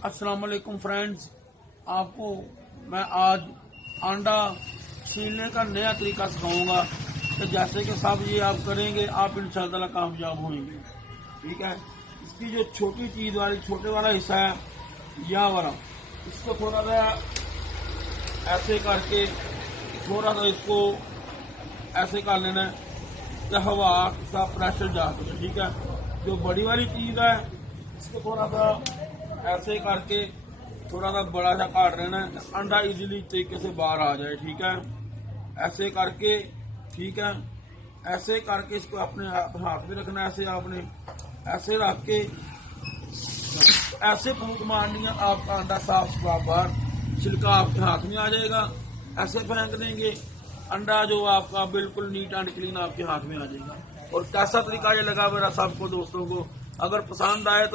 अस्सलाम वालेकुम फ्रेंड्स, आपको मैं आज अंडा छीलने का नया तरीका सिखाऊंगा। तो जैसे कि सब ये आप करेंगे, आप इंशाअल्लाह कामयाब होंगे। ठीक है। इसकी जो छोटी चीज वाली छोटे वाला हिस्सा है, यह वाला, इसको थोड़ा सा ऐसे करके थोड़ा सा इसको ऐसे कर लेना है कि हवा का प्रेशर जा सके। ठीक है। जो बड़ी वाली चीज है, इसको थोड़ा सा ऐसे करके थोड़ा सा बड़ा सा काट लेना है, अंडा इजीली तरीके से बाहर आ जाए। ठीक है। ऐसे करके, ठीक है, ऐसे करके इसको अपने हाथ में रखना है। ऐसे आपने ऐसे रख के ऐसे फूंक मारनी है, आपका अंडा साफ साफ बाहर, छिलका आपके हाथ में आ जाएगा। ऐसे फेंक देंगे, अंडा जो आपका बिल्कुल नीट एंड क्लीन आपके हाथ में आ जाएगा। और कैसा तरीका ये लगा मेरा सबको दोस्तों को, अगर पसंद आए तो